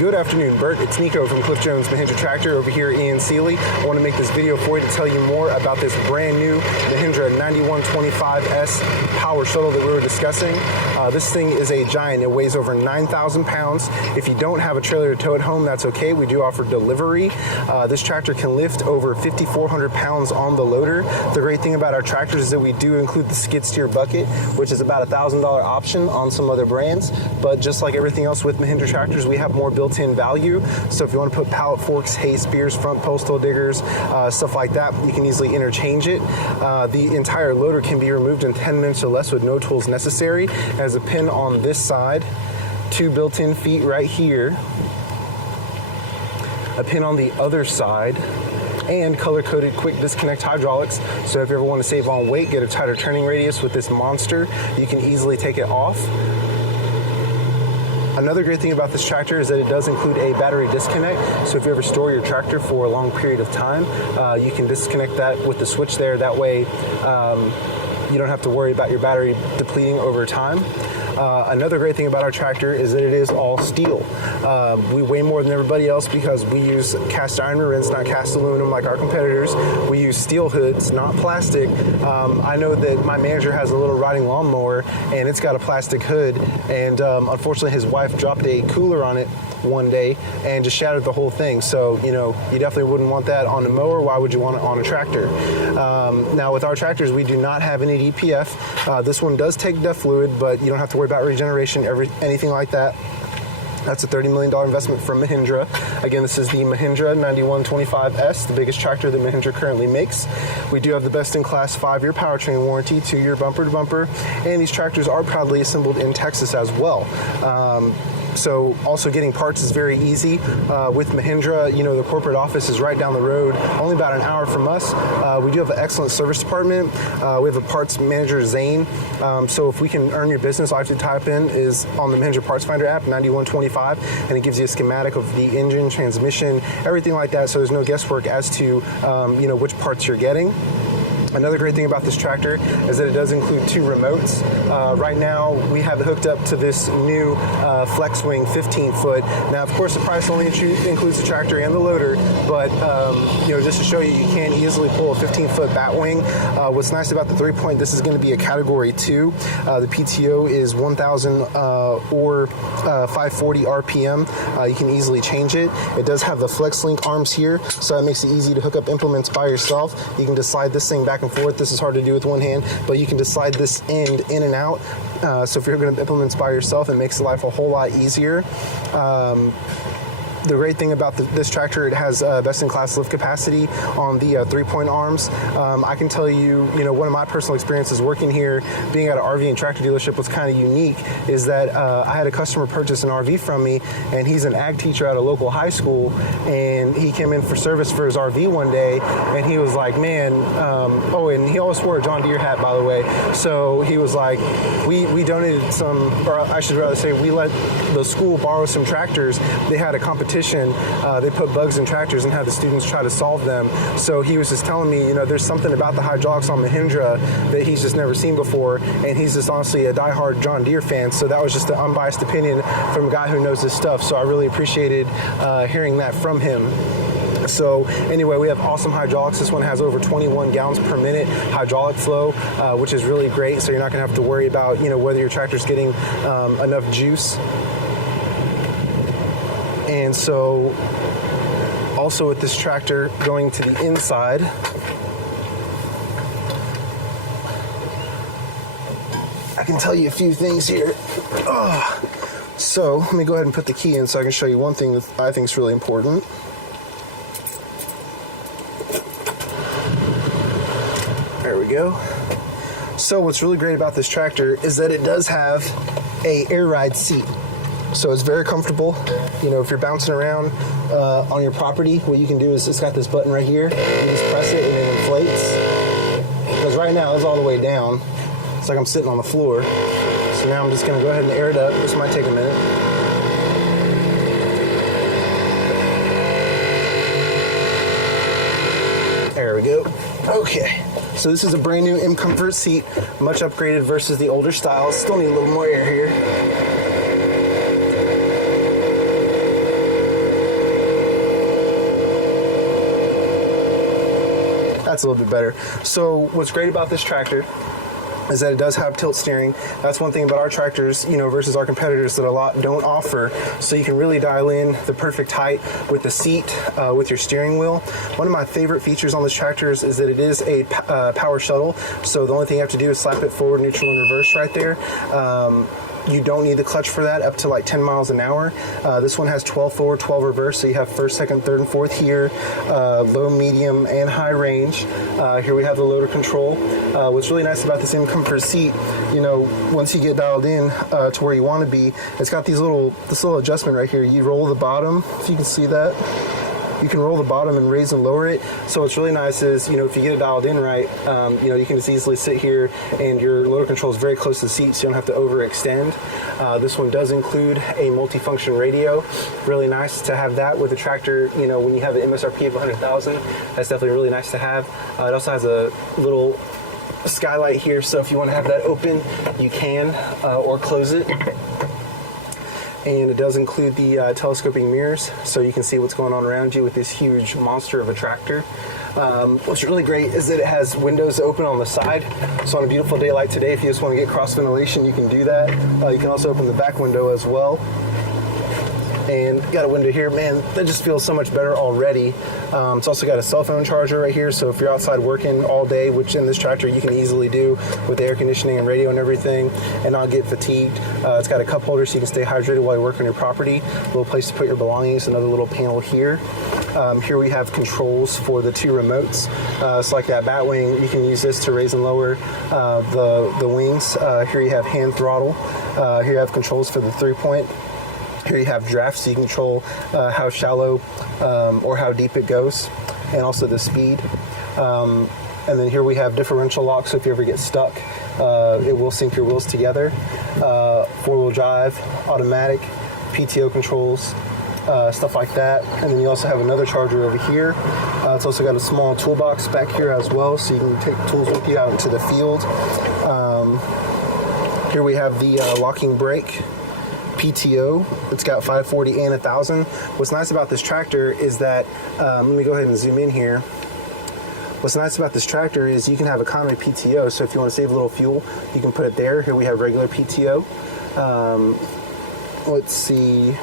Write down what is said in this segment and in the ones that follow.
Good afternoon, Bert. It's Nico from Cliff Jones Mahindra Tractor over here in Sealy. I want to make this video for you to tell you more about this brand new Mahindra 9125S power shuttle that we were discussing. This thing is a giant. It weighs over 9,000 pounds. If you don't have a trailer to tow it home, that's okay. We do offer delivery. This tractor can lift over 5,400 pounds on the loader. The great thing about our tractors is that we do include the skid steer bucket, which is about a $1,000 option on some other brands. But just like everything else with Mahindra tractors, we have more built-in value. So if you want to put pallet forks, hay spears, front postal diggers, stuff like that, you can easily interchange it. The entire loader can be removed in 10 minutes or less with no tools necessary. It has a pin on this side, 2 built-in feet right here, a pin on the other side, and color-coded quick disconnect hydraulics. So if you ever want to save on weight, get a tighter turning radius with this monster, you can easily take it off. Another great thing about this tractor is that it does include a battery disconnect. So if you ever store your tractor for a long period of time, you can disconnect that with the switch there. That way you don't have to worry about your battery depleting over time. Another great thing about our tractor is that it is all steel. We weigh more than everybody else because we use cast iron rivets, not cast aluminum like our competitors. We use steel hoods, not plastic. I know that my manager has a little riding lawnmower and it's got a plastic hood, and unfortunately his wife dropped a cooler on it one day and just shattered the whole thing. So, you know, you definitely wouldn't want that on a mower. Why would you want it on a tractor? Now with our tractors, we do not have any DPF. This one does take DEF fluid, but you don't have to worry about regeneration, anything like that. That's a $30 million investment from Mahindra. Again, this is the Mahindra 9125S, the biggest tractor that Mahindra currently makes. We do have the best-in-class 5-year powertrain warranty, 2-year bumper-to-bumper, and these tractors are proudly assembled in Texas as well. So also getting parts is very easy. With Mahindra, you know, the corporate office is right down the road, only about an hour from us. We do have an excellent service department. We have a parts manager, Zane. So if we can earn your business, all you have to type in is on the Mahindra Parts Finder app, 9125, and it gives you a schematic of the engine, transmission, everything like that. So there's no guesswork as to, you know, which parts you're getting. Another great thing about this tractor is that it does include 2 remotes. Right now, we have it hooked up to this new FlexWing 15-foot. Now, of course, the price only includes the tractor and the loader, but you know, just to show you, you can easily pull a 15-foot Batwing. What's nice about the 3-point, this is going to be a Category 2. The PTO is 1,000 or 540 RPM. You can easily change it. It does have the FlexLink arms here, so that makes it easy to hook up implements by yourself. You can just slide this thing back and forth. This is hard to do with one hand, but you can just slide this end in and out. So if you're going to implements by yourself, it makes life a whole lot easier. The great thing about this tractor, it has best-in-class lift capacity on the 3-point arms. I can tell you, you know, one of my personal experiences working here, being at an RV and tractor dealership, was kind of unique, is that I had a customer purchase an RV from me, and he's an ag teacher at a local high school, and he came in for service for his RV one day, and he was like, man, oh, and he always wore a John Deere hat, by the way, so he was like, we donated some, or I should rather say, we let the school borrow some tractors. They had a competition. They put bugs in tractors and had the students try to solve them. So he was just telling me, you know, there's something about the hydraulics on Mahindra that he's just never seen before, and he's just honestly a diehard John Deere fan. So that was just an unbiased opinion from a guy who knows this stuff. So I really appreciated hearing that from him. So anyway, we have awesome hydraulics. This one has over 21 gallons per minute hydraulic flow, which is really great. So you're not going to have to worry about, you know, whether your tractor's getting enough juice. And so also with this tractor, going to the inside, I can tell you a few things here. So let me go ahead and put the key in so I can show you one thing that I think is really important. There we go. So what's really great about this tractor is that it does have a air ride seat. So it's very comfortable. You know, if you're bouncing around on your property, what you can do is it's got this button right here. You just press it and it inflates. Because right now it's all the way down. It's like I'm sitting on the floor. So now I'm just going to go ahead and air it up. This might take a minute. There we go. Okay. So this is a brand new M Comfort seat, much upgraded versus the older styles. Still need a little more air here. That's a little bit better. So what's great about this tractor is that it does have tilt steering. That's one thing about our tractors, versus our competitors that a lot don't offer. So you can really dial in the perfect height with the seat, with your steering wheel. One of my favorite features on this tractor is that it is a power shuttle. So the only thing you have to do is slap it forward, neutral, and reverse right there. You don't need the clutch for that, up to like 10 miles an hour. This one has 12 forward, 12 reverse, so you have first, second, third, and fourth here, low, medium, and high range. Here we have the loader control. What's really nice about this in-comfort seat, once you get dialed in to where you want to be, it's got this little adjustment right here. You roll the bottom, if you can see that. You can roll the bottom and raise and lower it. So what's really nice is, if you get it dialed in right, you can just easily sit here and your loader control is very close to the seat, so you don't have to overextend. This one does include a multifunction radio. Really nice to have that with a tractor, when you have an MSRP of 100,000. That's definitely really nice to have. It also has a little skylight here, so if you want to have that open, you can, or close it. And it does include the telescoping mirrors, so you can see what's going on around you with this huge monster of a tractor. What's really great is that it has windows open on the side, so on a beautiful day like today, if you just want to get cross ventilation, you can do that. You can also open the back window as well. And got a window here, man, that just feels so much better already. It's also got a cell phone charger right here, so if you're outside working all day, which in this tractor you can easily do with the air conditioning and radio and everything, and not get fatigued. It's got a cup holder so you can stay hydrated while you work on your property. A little place to put your belongings, another little panel here. Here we have controls for the 2 remotes. So like that bat wing, you can use this to raise and lower the wings. Here you have hand throttle. Here you have controls for the 3-point. Here you have draft, so you can control how shallow or how deep it goes, and also the speed. And then here we have differential lock, so if you ever get stuck, it will sync your wheels together. 4-wheel drive, automatic, PTO controls, stuff like that. And then you also have another charger over here. It's also got a small toolbox back here as well, so you can take tools with you out into the field. Here we have the locking brake. PTO. It's got 540 and 1,000. What's nice about this tractor is that, let me go ahead and zoom in here. What's nice about this tractor is you can have economy PTO, so if you want to save a little fuel, you can put it there. Here we have regular PTO. Let's see.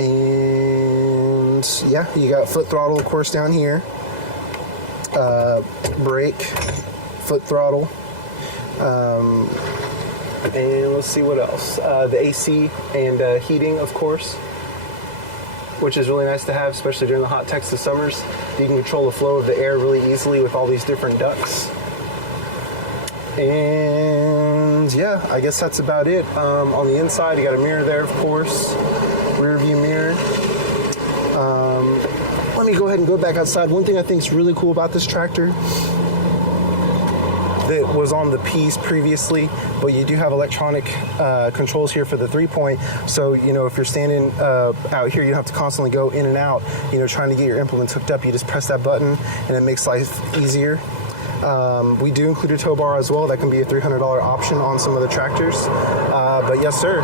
And yeah, you got foot throttle, of course, down here. Brake, foot throttle. And let's see what else. The AC and heating, of course, which is really nice to have, especially during the hot Texas summers. You can control the flow of the air really easily with all these different ducts. And yeah, I guess that's about it. On the inside, you got a mirror there, of course, rear view mirror. Let me go ahead and go back outside. One thing I think is really cool about this tractor that was on the P's previously, but you do have electronic controls here for the 3-point. So, if you're standing out here, you don't have to constantly go in and out, trying to get your implements hooked up. You just press that button and it makes life easier. We do include a tow bar as well. That can be a $300 option on some of the tractors. But yes, sir.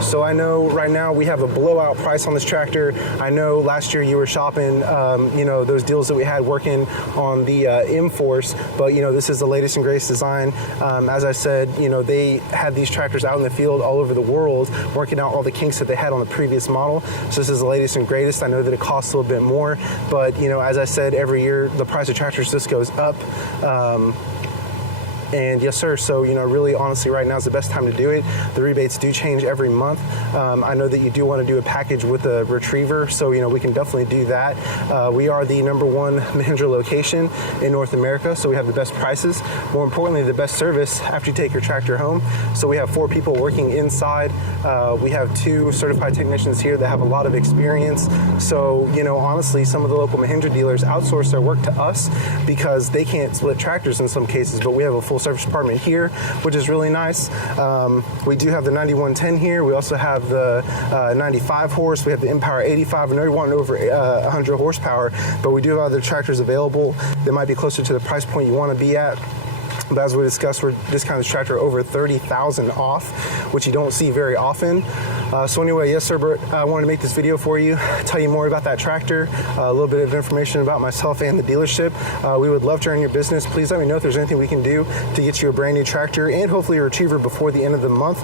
So I know right now we have a blowout price on this tractor. I know last year you were shopping, those deals that we had working on the M-Force, but this is the latest and greatest design. As I said, they had these tractors out in the field all over the world, working out all the kinks that they had on the previous model. So this is the latest and greatest. I know that it costs a little bit more, but as I said, every year the price of tractors just goes up. And yes, sir. So, really, honestly, right now is the best time to do it. The rebates do change every month. I know that you do want to do a package with a retriever, so, we can definitely do that. We are the #1 Mahindra location in North America, so we have the best prices. More importantly, the best service after you take your tractor home. So we have 4 people working inside. We have 2 certified technicians here that have a lot of experience. So, honestly, some of the local Mahindra dealers outsource their work to us because they can't split tractors in some cases, but we have a full service department here, which is really nice. We do have the 9110 here. We also have the 95 horse. We have the Empower 85. I know you're wanting over 100 horsepower, but we do have other tractors available that might be closer to the price point you want to be at. But as we discussed, we're discounting this tractor over $30,000 off, which you don't see very often. So anyway, yes, sir, Bert, I wanted to make this video for you, tell you more about that tractor, a little bit of information about myself and the dealership. We would love to earn your business. Please let me know if there's anything we can do to get you a brand new tractor and hopefully a retriever before the end of the month,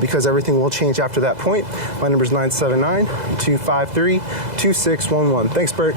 because everything will change after that point. My number is 979-253-2611. Thanks, Bert.